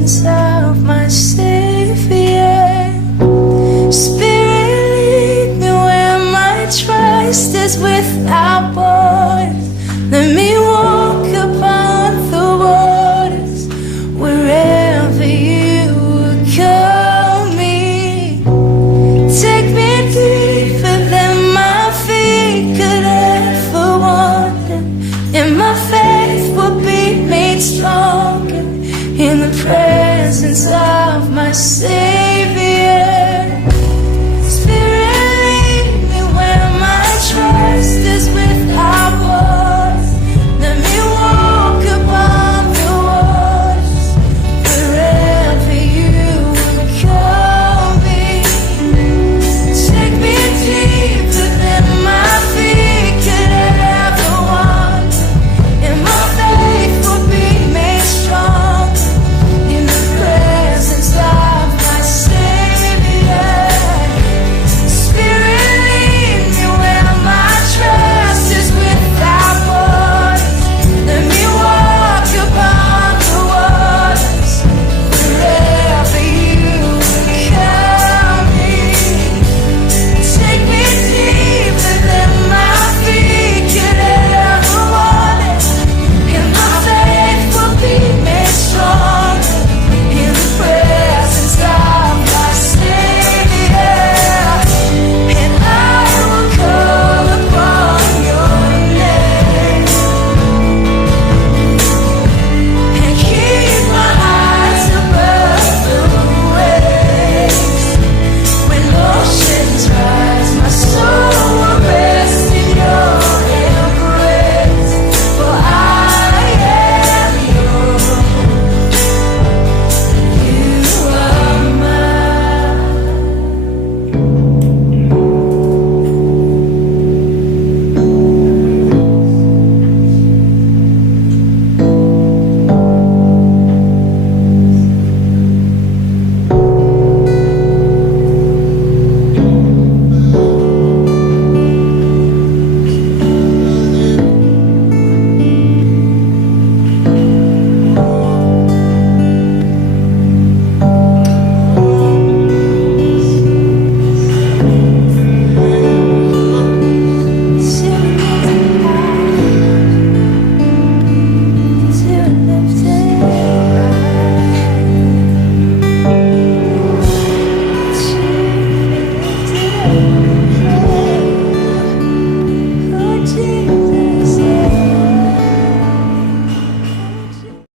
presence of my Savior. Spirit, lead me where my trust is without borders. Let me walk upon the waters wherever you would call me. Take me deeper than my feet could ever wander, and my faith will be made stronger in the presence of my Savior.